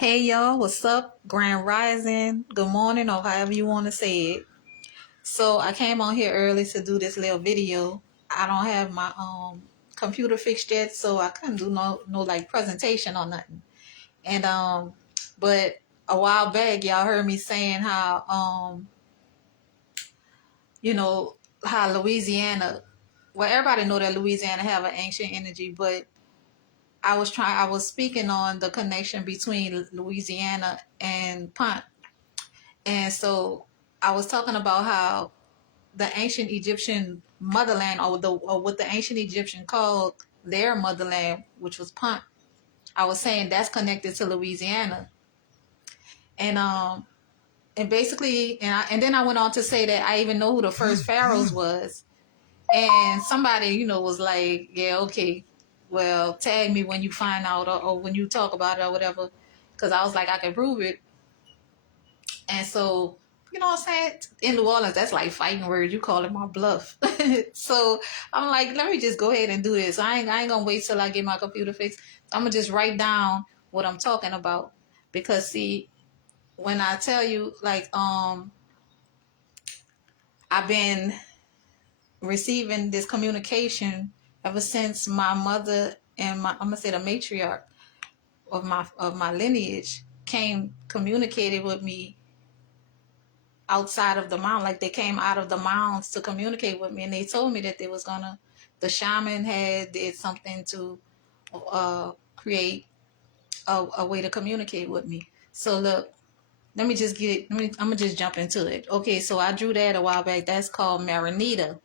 Hey y'all, what's up? Grand Rising, good morning, or however you want to say it. So I came on here early to do this little video. I don't have my computer fixed yet, so I couldn't do no like presentation or nothing. And but a while back y'all heard me saying how you know how Louisiana, well, everybody know that Louisiana have an ancient energy, but I was speaking on the connection between Louisiana and Punt. And so I was talking about how the ancient Egyptian motherland, or what the ancient Egyptian called their motherland, which was Punt. I was saying that's connected to Louisiana, and basically, and then I went on to say that I even know who the first pharaohs was, and somebody was like, yeah, okay, well, tag me when you find out, or when you talk about it or whatever, because I was like, I can prove it. And so, you know what I'm saying? In New Orleans, that's like fighting words. You call it my bluff. So I'm like, let me just go ahead and do this. I ain't gonna wait till I get my computer fixed. I'm gonna just write down what I'm talking about. Because see, when I tell you, like, I've been receiving this communication ever since my mother and I'm gonna say the matriarch of my lineage came communicated with me outside of the mound. Like, they came out of the mounds to communicate with me, and they told me that they was gonna, the shaman had did something to create a way to communicate with me. So look, I'm gonna just jump into it. Okay, so I drew that a while back. That's called Marinita.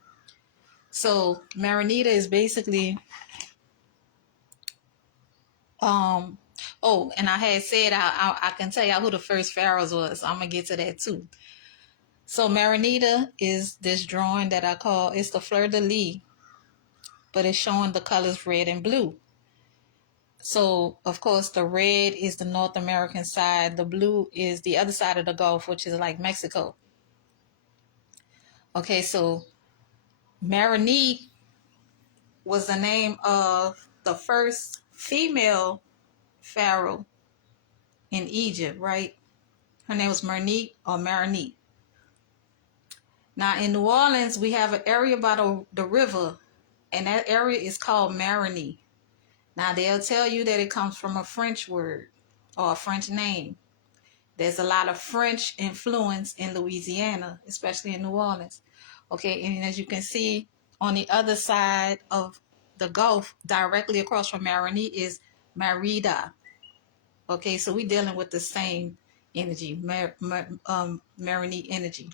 So Marinita is basically oh, and I had said I can tell y'all who the first pharaohs was. I'm gonna get to that too. So Marinita is this drawing that I call, it's the fleur de lis, but it's showing the colors red and blue. So of course the red is the North American side, the blue is the other side of the Gulf, which is like Mexico. Okay, so Marinite was the name of the first female pharaoh in Egypt, right? Her name was Marinite or Marinite. Now in New Orleans, we have an area by the river, and that area is called Marigny. Now they'll tell you that it comes from a French word or a French name. There's a lot of French influence in Louisiana, especially in New Orleans. Okay, and as you can see on the other side of the Gulf, directly across from Marigny, is Merida. Okay, so we're dealing with the same energy, Marigny energy.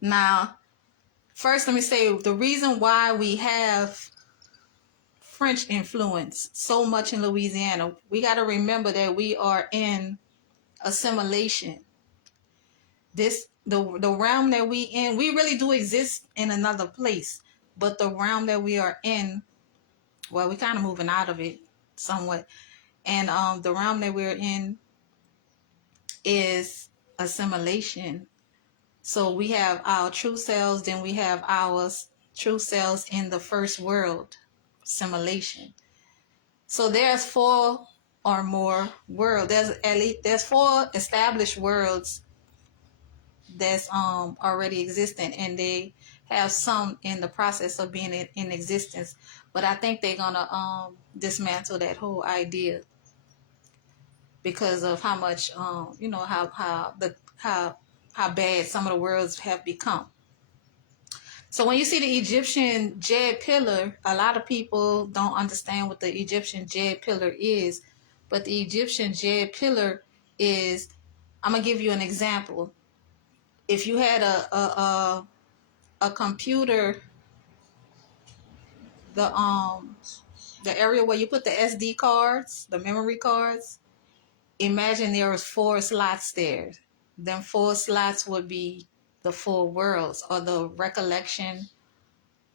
Now, first, let me say the reason why we have French influence so much in Louisiana. We got to remember that we are in assimilation. The realm that we in, we really do exist in another place, but the realm that we are in, well, we're kind of moving out of it somewhat, and the realm that we're in is assimilation. So we have our true selves, then we have our true selves in the first world, assimilation. So there's four or more worlds. There's four established worlds that's already existing, and they have some in the process of being in existence. But I think they're gonna dismantle that whole idea because of how much how bad some of the worlds have become. So when you see the Egyptian jade pillar, a lot of people don't understand what the Egyptian jade pillar is. But the Egyptian jade pillar is, I'm gonna give you an example. If you had a computer, the area where you put the SD cards, the memory cards, imagine there was 4 slots there. Then 4 slots would be the 4 worlds, or the recollection,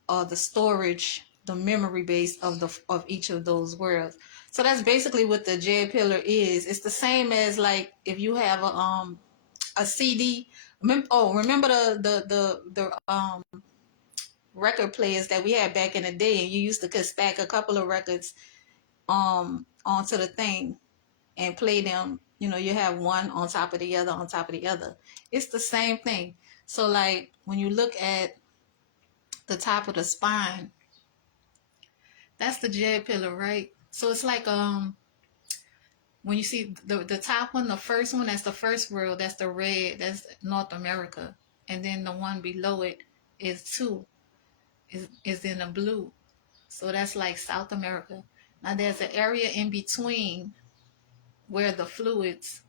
or the storage, the memory base of each of those worlds. So that's basically what the jade pillar is. It's the same as, like, if you have a CD. Remember the record players that we had back in the day, and you used to could stack a couple of records onto the thing. and play them. You know, you have one on top of the other on top of the other. It's the same thing. So like when you look at the top of the spine, that's the jade pillar, right? So it's like when you see the top one, the first one, that's the first world, that's the red, that's North America. And then the one below it is two, is in the blue. So that's like South America. Now there's an area in between where the fluids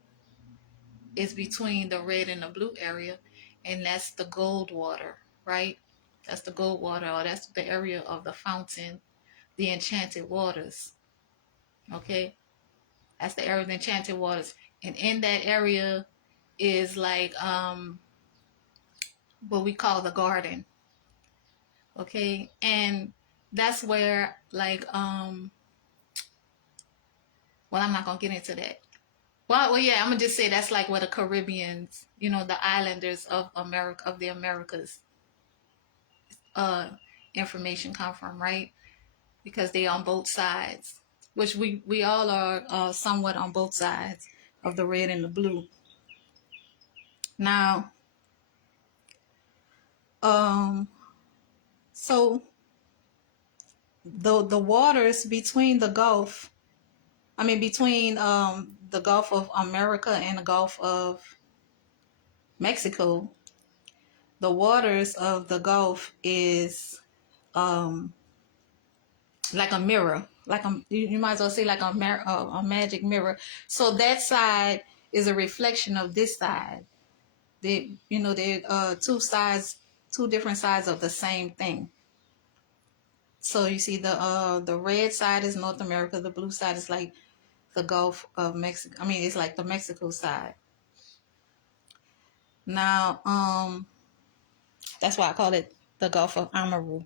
is between the red and the blue area, and that's the gold water, right? That's the gold water, or that's the area of the fountain, the enchanted waters. Okay? That's the area of the enchanted waters. And in that area is like what we call the garden. Okay? And that's where like well, I'm not gonna get into that. Well, yeah, I'm gonna just say that's like where the Caribbeans, you know, the islanders of America, of the Americas, information come from, right? Because they on both sides, which we all are somewhat on both sides of the red and the blue. Now, so the waters between the Gulf, between the Gulf of America and the Gulf of Mexico, the waters of the Gulf is like a mirror, like you might as well say like a magic mirror. So that side is a reflection of this side. They're two different sides of the same thing. So you see the red side is North America, the blue side is like the Gulf of Mexico. It's like the Mexico side. Now, that's why I call it the Gulf of Amaru.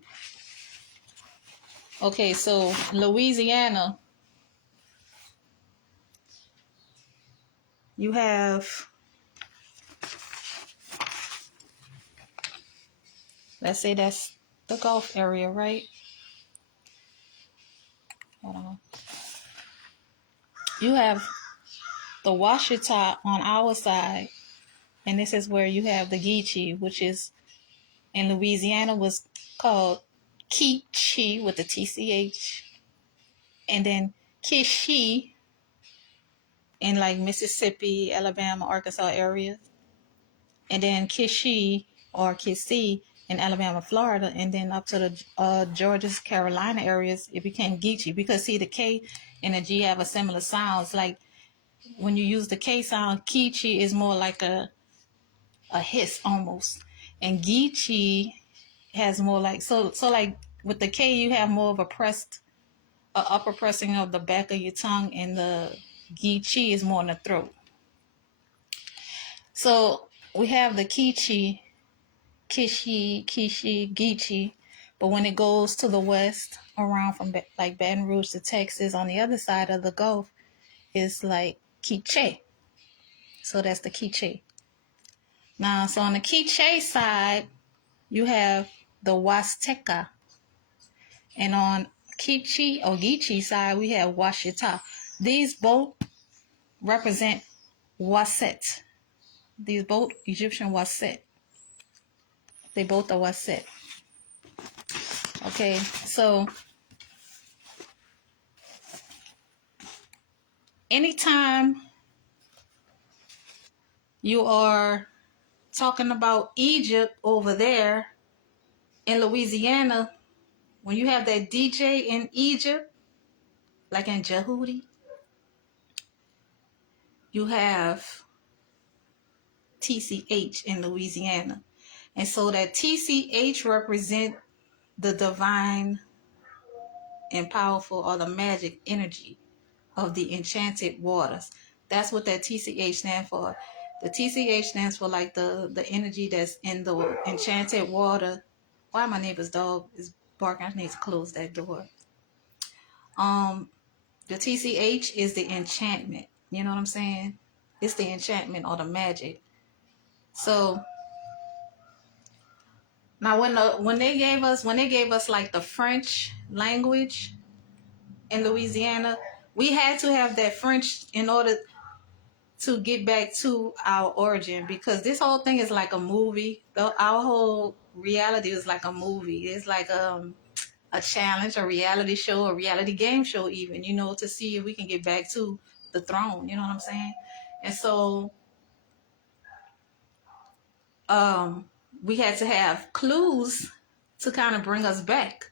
Okay, so Louisiana, you have, let's say that's the Gulf area, right? Hold on. You have the Washita on our side, and this is where you have the Geechee, which is in Louisiana was called Keechee with the TCH, and then Kishi in like Mississippi, Alabama, Arkansas areas, and then Kishi or Kissee in Alabama, Florida, and then up to the Georgia, Carolina areas, it became Geechee because see the K and the G have a similar sound. It's like when you use the K sound, Kichi is more like a hiss almost, and Geechee has more like so like with the K you have more of a upper pressing of the back of your tongue, and the Geechee is more in the throat. So we have the Kichi, Geechee, but when it goes to the west around from like Baton Rouge to Texas on the other side of the Gulf, it's like Quiche. So that's the Quiche. Now, so on the Quiche side, you have the Huasteca. And on Kichi or Geechee side, we have Washita. These both represent Waset. These both Egyptian Waset. They both are Waset. Okay, so anytime you are talking about Egypt over there in Louisiana, when you have that DJ in Egypt, like in Jehudi, you have TCH in Louisiana. And so that TCH represent the divine and powerful or the magic energy of the enchanted waters. That's what that TCH stands for. The TCH stands for like the energy that's in the enchanted water. Why my neighbor's dog is barking? I need to close that door. The TCH is the enchantment. You know what I'm saying? It's the enchantment or the magic. So now when they gave us like the French language in Louisiana, we had to have that French in order to get back to our origin, because this whole thing is like a movie. Our whole reality is like a movie. It's like a challenge, a reality show, a reality game show, even, to see if we can get back to the throne. You know what I'm saying? And so we had to have clues to kind of bring us back.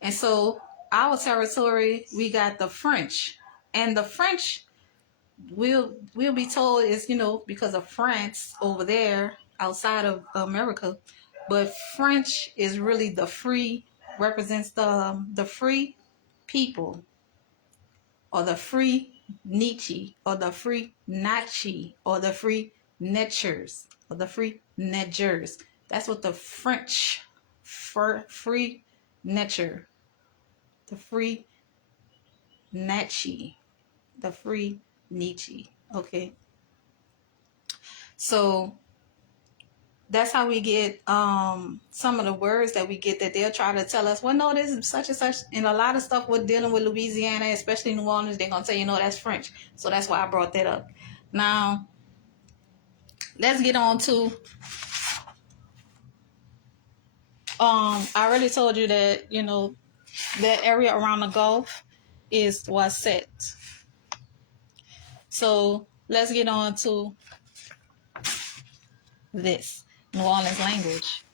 And so our territory, we got the French. And the French, we'll be told, is, because of France over there outside of America. But French is really the free, represents the free people, or the free Nietzsche, or the free Nachi, or the free Netchers, or the free Nedgers. That's what the French free Netcher, the free Nachi, the free Nietzsche. Okay. So that's how we get some of the words that we get, that they'll try to tell us, well, no, this is such and such. And a lot of stuff we're dealing with Louisiana, especially New Orleans, they're going to say, that's French. So that's why I brought that up. Now, let's get on to, I already told you that, that area around the Gulf is WASET. So let's get on to this New Orleans language.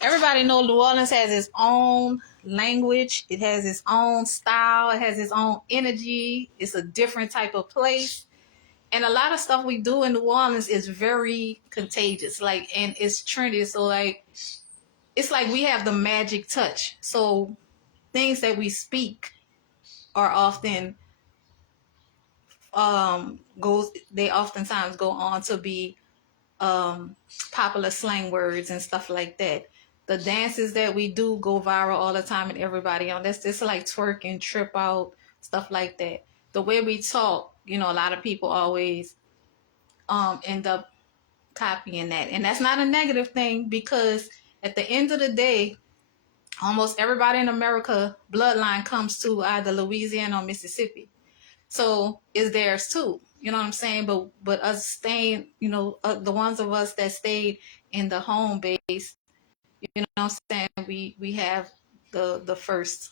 Everybody know New Orleans has its own language. It has its own style. It has its own energy. It's a different type of place. And a lot of stuff we do in New Orleans is very contagious. And it's trendy. So, it's like we have the magic touch. So, things that we speak are often, they oftentimes go on to be popular slang words and stuff like that. The dances that we do go viral all the time, and everybody on that's just like twerking, trip out, stuff like that. The way we talk, a lot of people always end up copying that. And that's not a negative thing, because at the end of the day, almost everybody in America bloodline comes to either Louisiana or Mississippi. So it's theirs too. You know what I'm saying? But us staying, the ones of us that stayed in the home base, you know what I'm saying? We have the first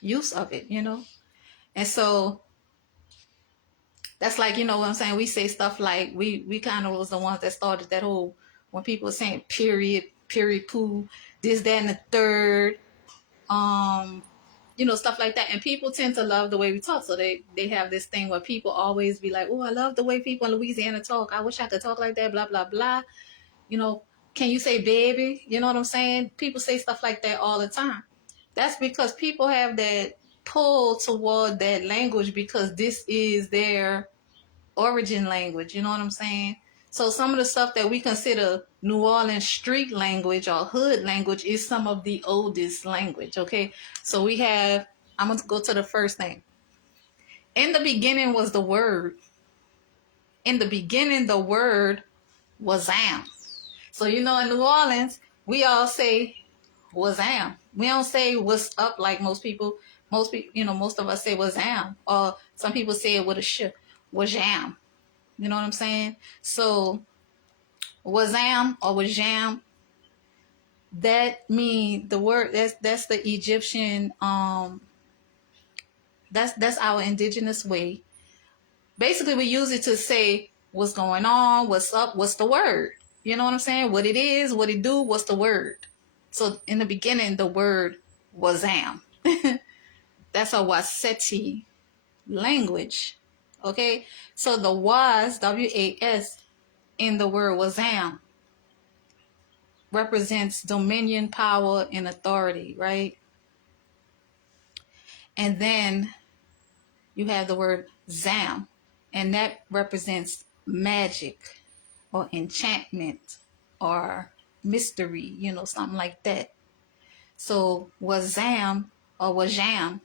use of it, And so that's like, what I'm saying? We say stuff like, we kind of was the ones that started that whole, when people were saying period, poo, this, that, and the third, stuff like that. And people tend to love the way we talk. So they have this thing where people always be like, oh, I love the way people in Louisiana talk. I wish I could talk like that, blah, blah, blah. Can you say baby? You know what I'm saying? People say stuff like that all the time. That's because people have that pull toward that language, because this is their origin language. You know what I'm saying? So some of the stuff that we consider New Orleans street language or hood language is some of the oldest language, okay? So I'm going to go to the first thing. In the beginning was the word. In the beginning, the word was am. So, in New Orleans, we all say was am. We don't say what's up like most people. Most of us say was am. Or some people say it with a sh, was jam. You know what I'm saying? So, wazam or wajam, that mean the word, that's the Egyptian, that's our indigenous way. Basically, we use it to say what's going on, what's up, what's the word. You know what I'm saying? What it is, what it do, what's the word. So, in the beginning, the word wazam. That's a Waseti language. Okay? So, the was, W-A-S, in the word wazam represents dominion, power, and authority, right? And then you have the word zam, and that represents magic or enchantment or mystery, something like that. So wazam or wajam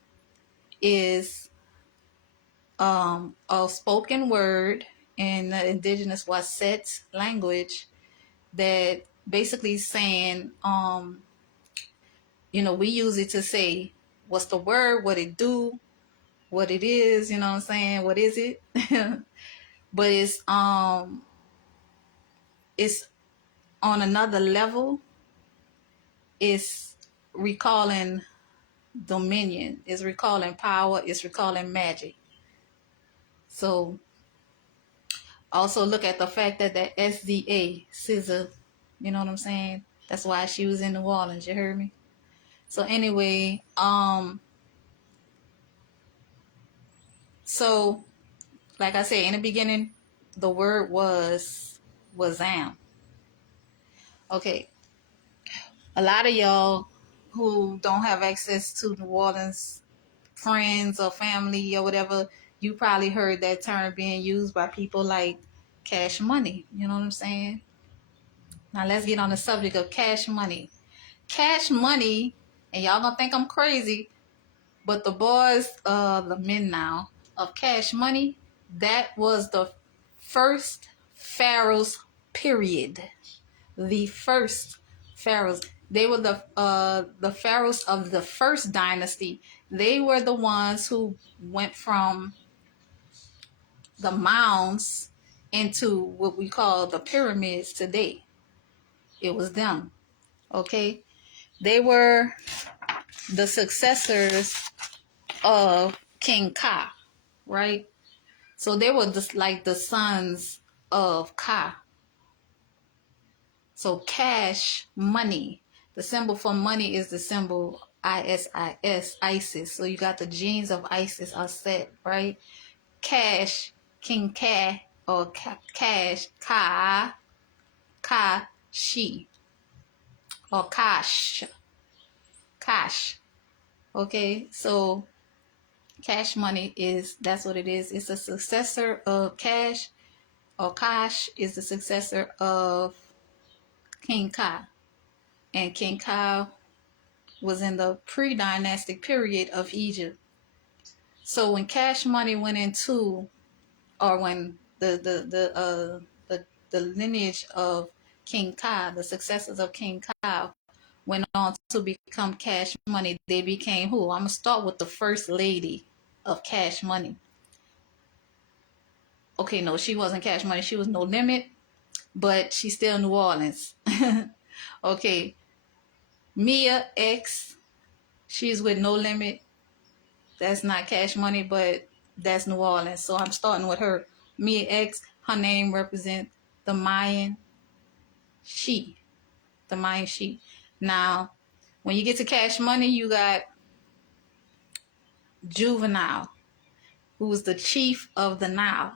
is a spoken word in the indigenous Waset language that basically saying, we use it to say what's the word, what it do, what it is, you know what I'm saying? What is it? But it's on another level. It's recalling dominion, it's recalling power, it's recalling magic. So also look at the fact that that SDA, scissor, you know what I'm saying? That's why she was in New Orleans, you heard me? So anyway, so like I said in the beginning, the word was am. Okay. A lot of y'all who don't have access to New Orleans, friends or family or whatever, you probably heard that term being used by people like Cash Money. You know what I'm saying? Now let's get on the subject of Cash Money. Cash Money, and y'all gonna think I'm crazy, but the boys, the men now, of Cash Money, that was the first Pharaohs, period. The first Pharaohs. They were the Pharaohs of the first dynasty. They were the ones who went from the mounds into what we call the pyramids today. It was them. Okay? They were the successors of King Ka, right? So they were just like the sons of Ka. So cash, money. The symbol for money is the symbol ISIS, Isis. So you got the genes of Isis are set, right? Cash, King Ka, or Cash, Ka, She, or Cash. Okay, so cash money that's what it is. It's a successor of Cash, or Cash is the successor of King Ka. And King Ka was in the pre-dynastic period of Egypt. So when cash money went into, or when the lineage of King Ka, the successors of King Ka, went on to become cash money, they became who? I'm gonna start with the first lady of cash money. Okay, no, she wasn't cash money. She was No Limit, but she's still New Orleans. Okay, Mia X, she's with No Limit. That's not cash money, but that's New Orleans. So I'm starting with her. Mia X, her name represents the Mayan she. The Mayan she. Now, when you get to cash money, you got Juvenile, who's the chief of the Nile.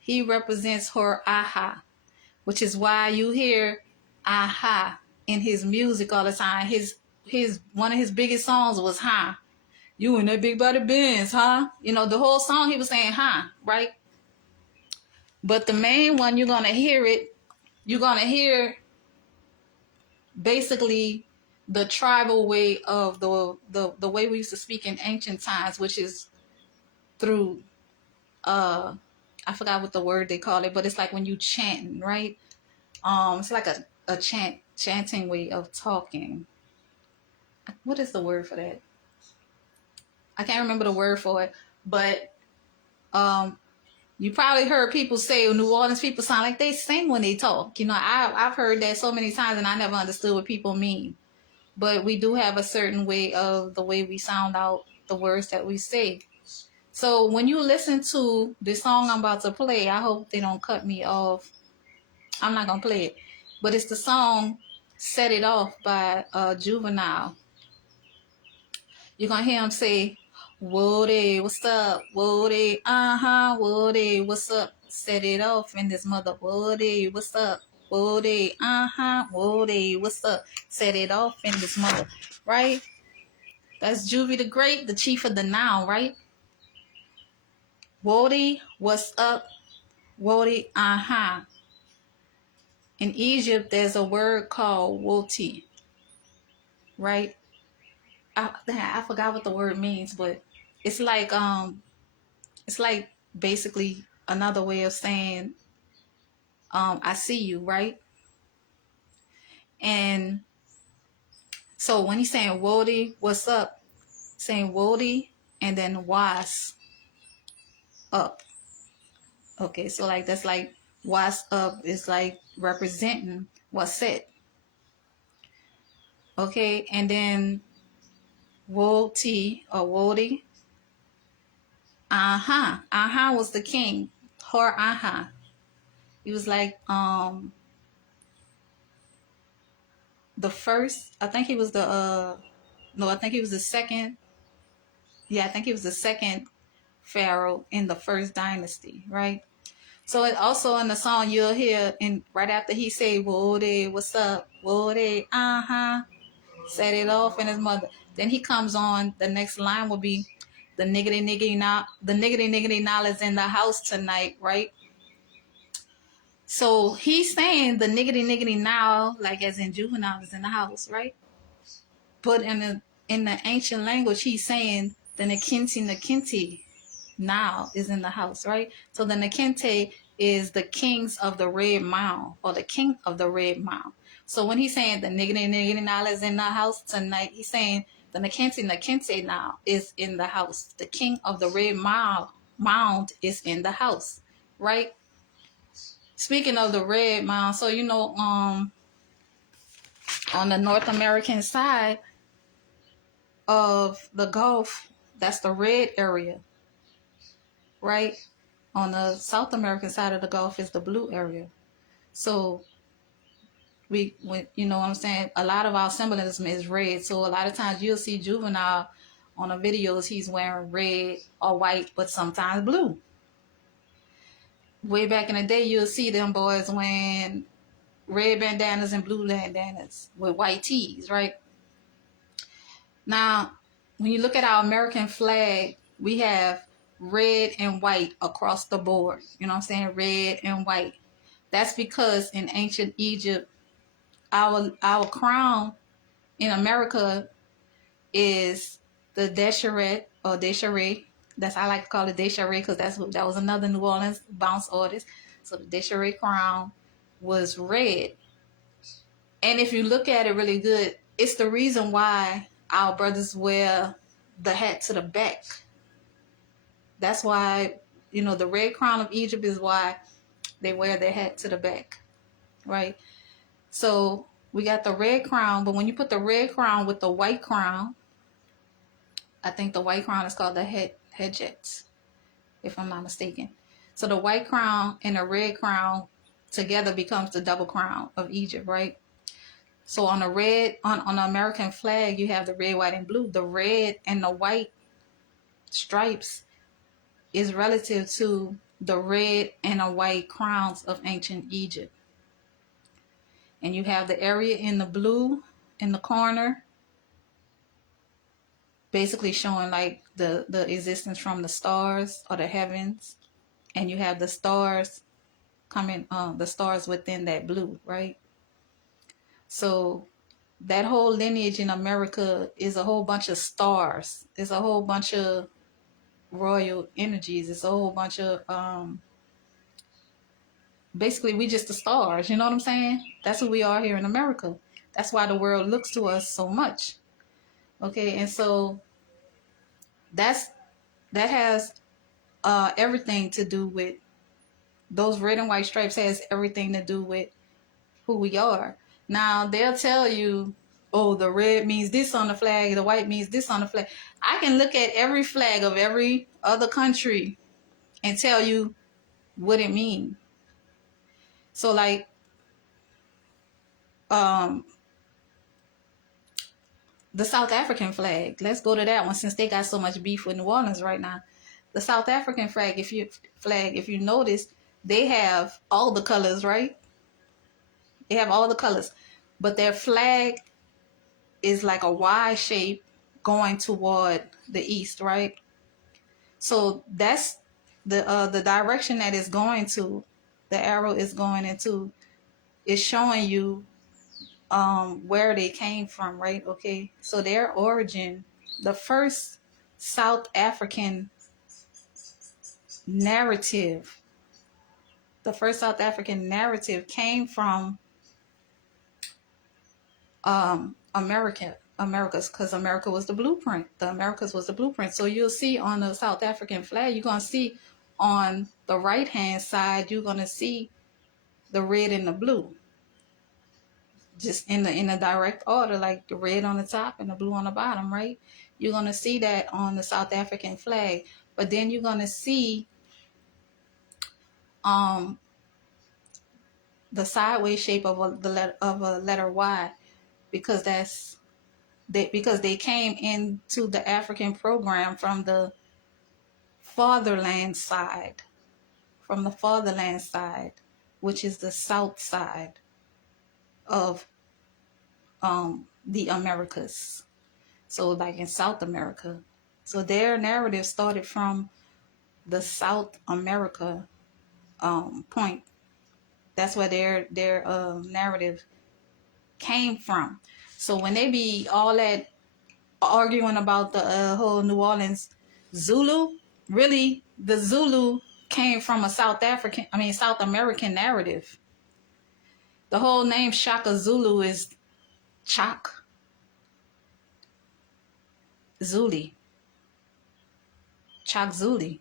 He represents her aha, which is why you hear aha in his music all the time. His one of his biggest songs was huh. You in that big body Benz, huh? You know, the whole song he was saying huh, right? But the main one you're gonna hear basically the tribal way of the way we used to speak in ancient times, which is through I forgot what the word they call it, but it's like when you chanting, right? It's like a chanting way of talking. What is the word for that? I can't remember the word for it, but you probably heard people say New Orleans people sound like they sing when they talk. You know, I've heard that so many times and I never understood what people mean. But we do have a certain way of the way we sound out the words that we say. So when you listen to the song I'm about to play, I hope they don't cut me off. I'm not going to play it. But it's the song Set It Off by Juvenile. You're going to hear him say, Woody, what's up? Woody, Woody, what's up? Set it off in this mother. Woody, what's up? Woody, Woody, what's up? Set it off in this mother. Right? That's Juvie the Great, the chief of the Nile, right? Woody, what's up? Woody, In Egypt, there's a word called woti, right? I forgot what the word means, but it's like basically another way of saying I see you, right? And so when he's saying Wody, what's up? saying Wodi and then Was up. Okay, so like that's like Was up is like representing Waset. Okay, and then Woti or Wodi. Aha was the king. Hor Aha. He was like the first. I think he was the no, I think he was the second. Yeah, I think he was the second pharaoh in the first dynasty, right? So it also in the song you'll hear in right after he say Wode, what's up? Wode, set it off in his mother. Then he comes on, the next line will be the niggity knowledge in the house tonight, right? So he's saying the niggity now, like as in juvenile is in the house, right? But in the ancient language, he's saying the Nakinti now is in the house, right? So the Nakente is the kings of the red mound or the king of the red mound. So when he's saying the niggity now is in the house tonight, he's saying the Nakente now is in the house. The king of the red mound is in the house, right? Speaking of the red mound, so on the North American side of the Gulf, that's the red area, right? On the South American side of the Gulf is the blue area. So you know what I'm saying? A lot of our symbolism is red. So a lot of times you'll see Juvenile on the videos, he's wearing red or white, but sometimes blue. Way back in the day, you'll see them boys wearing red bandanas and blue bandanas with white tees, right? Now, when you look at our American flag, we have red and white across the board. You know what I'm saying? Red and white. That's because in ancient Egypt, our crown in America is the Desheret or Desiree. That's I like to call it Desiree because that was another New Orleans bounce artist. So the Desiree crown was red. And if you look at it really good, it's the reason why our brothers wear the hat to the back. That's why, the red crown of Egypt is why they wear their hat to the back, right? So we got the red crown, but when you put the red crown with the white crown, I think the white crown is called the Hedjet, if I'm not mistaken. So the white crown and the red crown together becomes the double crown of Egypt, right? So on the American flag, you have the red, white, and blue. The red and the white stripes is relative to the red and the white crowns of ancient Egypt. And you have the area in the blue in the corner, basically showing like the existence from the stars or the heavens. And you have the stars the stars within that blue, right? So that whole lineage in America is a whole bunch of stars. It's a whole bunch of royal energies. It's a whole bunch of basically we just the stars, you know what I'm saying? That's who we are here in America. That's why the world looks to us so much. Okay, and so that has everything to do with those red and white stripes. Has everything to do with who we are. Now they'll tell you, oh, the red means this on the flag, the white means this on the flag. I can look at every flag of every other country and tell you what it means. So like the South African flag, let's go to that one since they got so much beef with New Orleans right now. The South African flag, if you notice, they have all the colors, right? They have all the colors, but their flag is like a Y shape going toward the east, right? So that's the direction that it's going to. The arrow is going into. It's showing you where they came from, right? Okay, so their origin, the first South African narrative, came from America. Americas, because America was the blueprint. The Americas was the blueprint. So you'll see on the South African flag, you're going to see on the right-hand side, you're going to see the red and the blue. Just in the direct order, like the red on the top and the blue on the bottom, right? You're going to see that on the South African flag. But then you're going to see the sideways shape of a letter Y, because because they came into the African program from the fatherland side, which is the south side of the Americas. So like in South America. So their narrative started from the South America point. That's where their narrative came from. So when they be all that arguing about the whole New Orleans Zulu, really the Zulu came from a South American narrative. The whole name Shaka Zulu is Chak Zuli, Chak Zuli,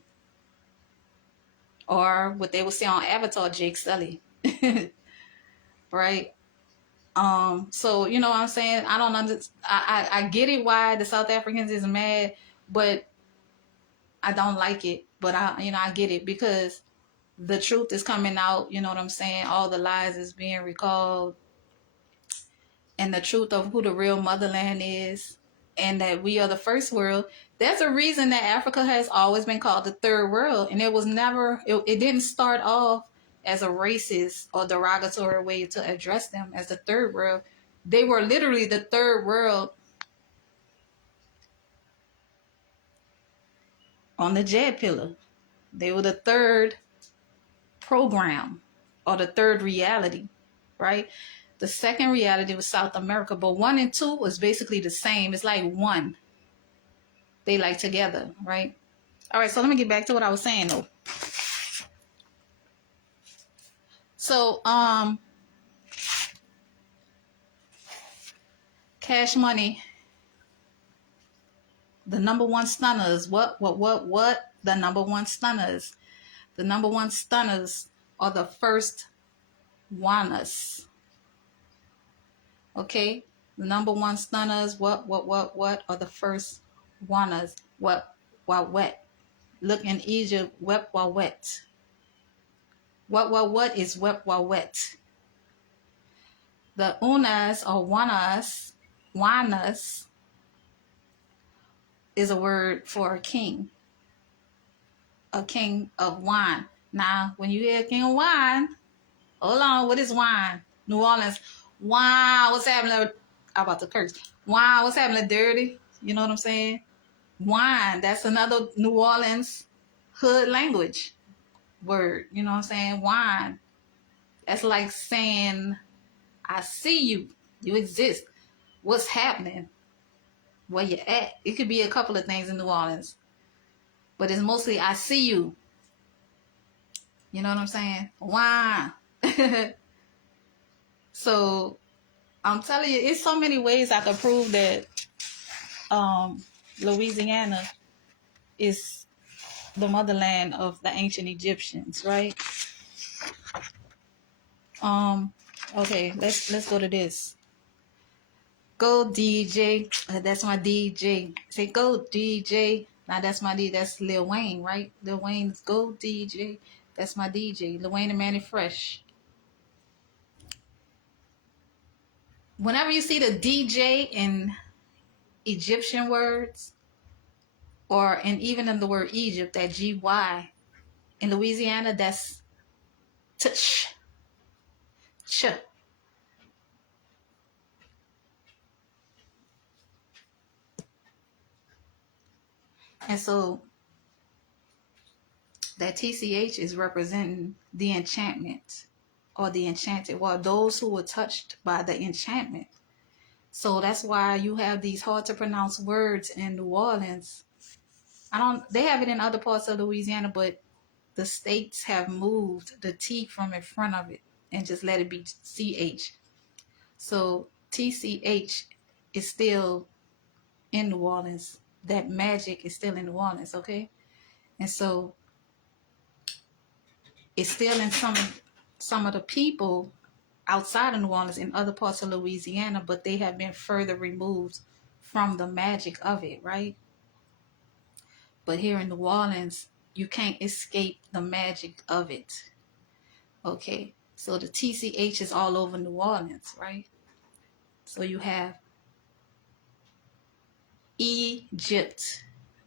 or what they would say on Avatar, Jake Sully, right? So you know what I'm saying? I don't understand. I get it why the South Africans is mad, but I don't like it. But I get it, because the truth is coming out. You know what I'm saying? All the lies is being recalled, and the truth of who the real motherland is, and that we are the first world. There's a reason that Africa has always been called the third world, and it didn't start off as a racist or derogatory way to address them as the third world. They were literally the third world on the Jed pillar. They were the third program, or the third reality, right? The second reality was South America, but 1 and 2 was basically the same. It's like one. They like together, right? All right, so let me get back to what I was saying though. So, Cash Money, the number one stunners. What? The number one stunners. The number one stunners are the first oneers. Okay? The number one stunners, what are the first oneers? What? While wet. Look in Egypt, wept while wet. What is wept while wet? The unas or wanas is a word for a king of wine. Now, when you hear a king of wine, hold on, what is wine? New Orleans, wine, what's happening? I'm about to curse. Wine, what's happening, dirty? You know what I'm saying? Wine, that's another New Orleans hood language word. You know what I'm saying? Wine. That's like saying, I see you. You exist. What's happening? Where you at? It could be a couple of things in New Orleans, but it's mostly I see you. You know what I'm saying? Why? So I'm telling you, it's so many ways I could prove that Louisiana is the motherland of the ancient Egyptians, right? Okay, let's go to this. Go DJ. That's my DJ. Say go DJ. Now that's my DJ. That's Lil Wayne, right? Lil Wayne's go DJ. That's my DJ. Lil Wayne and Manny Fresh. Whenever you see the DJ in Egyptian words, and even in the word Egypt, that GY, in Louisiana, that's tsh, ch. And so that TCH is representing the enchantment or the enchanted, or those who were touched by the enchantment. So that's why you have these hard to pronounce words in New Orleans. They have it in other parts of Louisiana, but the states have moved the T from in front of it and just let it be CH. So TCH is still in New Orleans. That magic is still in New Orleans, okay? And so it's still in some of the people outside of New Orleans in other parts of Louisiana, but they have been further removed from the magic of it, right? But here in New Orleans, you can't escape the magic of it. Okay, so the TCH is all over New Orleans, right? So you have Egypt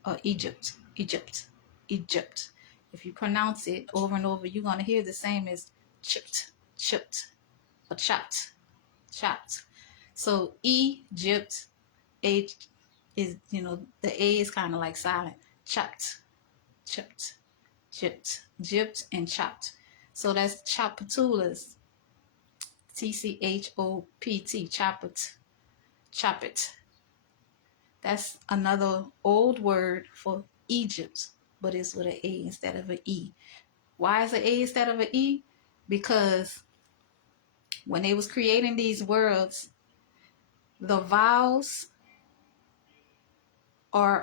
or Egypt. If you pronounce it over and over, you're going to hear the same as chipped, or chopped. So Egypt, H is, the A is kind of like silent. Chopped, gypped, and chopped. So that's chopatulas, TCHOPT, chop it. That's another old word for Egypt, but it's with an A instead of an E. Why is it A instead of an E? Because when they was creating these words, the vowels are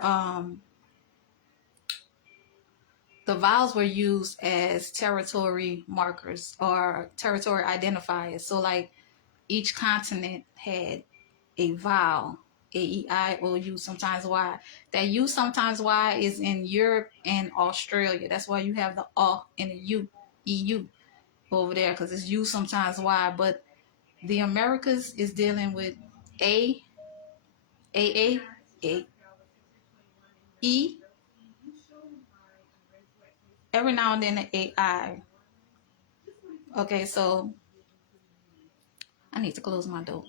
were used as territory markers or territory identifiers. So like each continent had a vowel, A, E, I, O, U, sometimes Y. That U, sometimes Y is in Europe and Australia. That's why you have the and the U, EU over there, because it's U, sometimes Y. But the Americas is dealing with A, A, E, every now and then the AI. Okay, so I need to close my door.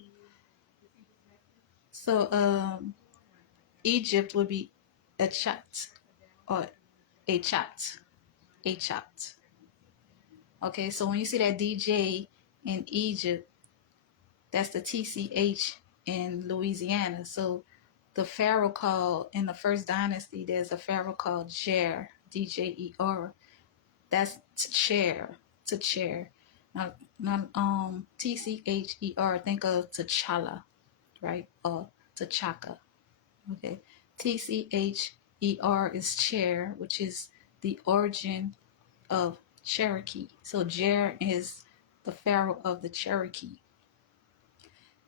So Egypt would be a chat or a chat. A chat. Okay, so when you see that DJ in Egypt, that's the TCH in Louisiana. So the pharaoh called in the first dynasty, there's a pharaoh called Jer, DJER. That's to chair, to chair. Not TCHER. Think of T'Challa, right? Or T'Chaka. Okay. TCHER is chair, which is the origin of Cherokee. So Jer is the pharaoh of the Cherokee.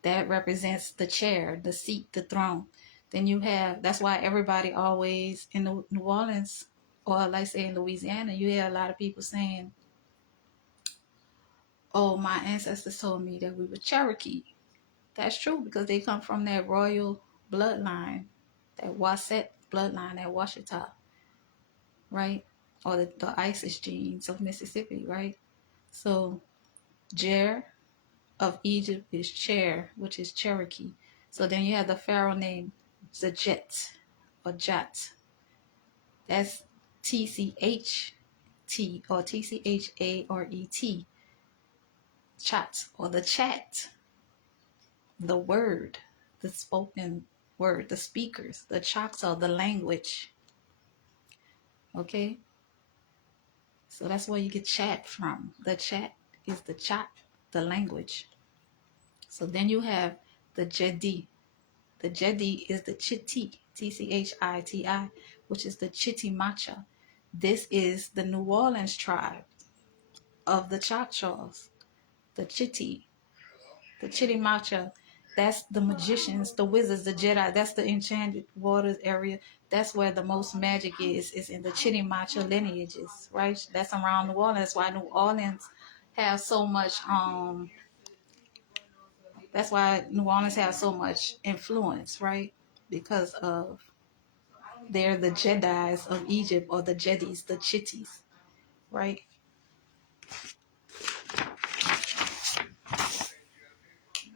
That represents the chair, the seat, the throne. Then you have, that's why everybody always in New Orleans, or like say in Louisiana, you hear a lot of people saying, oh, my ancestors told me that we were Cherokee. That's true because they come from that royal bloodline, that WASET bloodline, that Washita, right? Or the Isis genes of Mississippi, right? So Jer of Egypt is Chair, which is Cherokee. So then you have the pharaoh named Zajet or Jat. That's TCHT or TCHARET. Chat or the chat. The word, the spoken word, the speakers, the Choctaw, the language. Okay? So that's where you get chat from. The chat is the chat, the language. So then you have the Jedi. The Jedi is the Chiti, TCHITI, which is the Chitimacha. This is the New Orleans tribe of the Choctaws, the Chiti, the Chitimacha. That's the magicians, the wizards, the Jedi. That's the enchanted waters area. That's where the most magic is in the Chitimacha lineages, right? That's around New Orleans. That's why New Orleans has so much that's why New Orleans has so much influence, right? Because of they're the Jedis of Egypt, or the Jedis, the Chittis, right?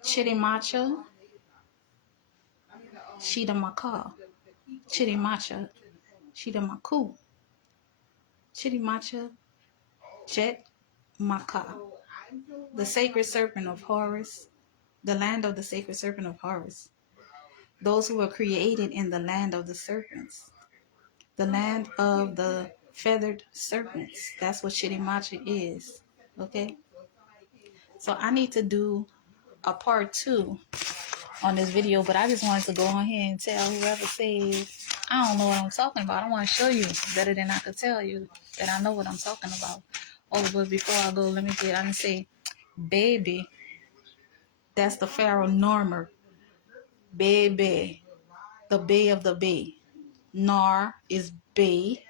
Chitimacha, Chitamaka, Chitimacha, Chitamaku, Chitimacha, Jet Maka, the sacred serpent of Horus, the land of the sacred serpent of Horus. Those who were created in the land of the serpents, the land of the feathered serpents. That's what Chitimacha is. Okay? So I need to do a part 2 on this video, but I just wanted to go on here and tell whoever says I don't know what I'm talking about. I want to show you better than I could tell you that I know what I'm talking about. Oh, but before I go, let me get on and say, baby, that's the Pharaoh normer. Baby, the bay of the bay. Nar is bay,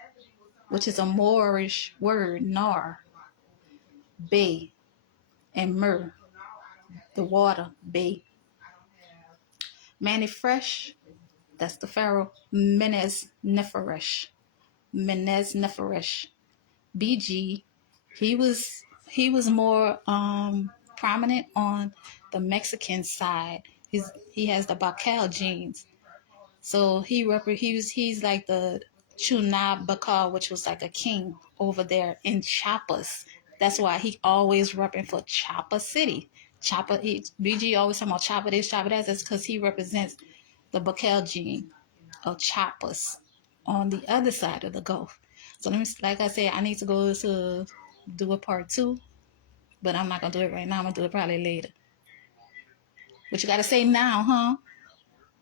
which is a Moorish word, nar, bay, and mer, the water, bay. Manny Fresh, that's the Pharaoh, Menez Neferesh. Menez Neferesh. BG, he was more prominent on the Mexican side. He has the Bacal genes. So he's like the Chunab Bakal, which was like a king over there in Chiapas. That's why he always repping for Chiapas City. BG always talking about Chiapas this, Chiapas that. That's because he represents the Bacal gene of Chiapas on the other side of the Gulf. So like I said, I need to go to do a part 2, but I'm not gonna do it right now. I'm gonna do it probably later. What you gotta say now, huh?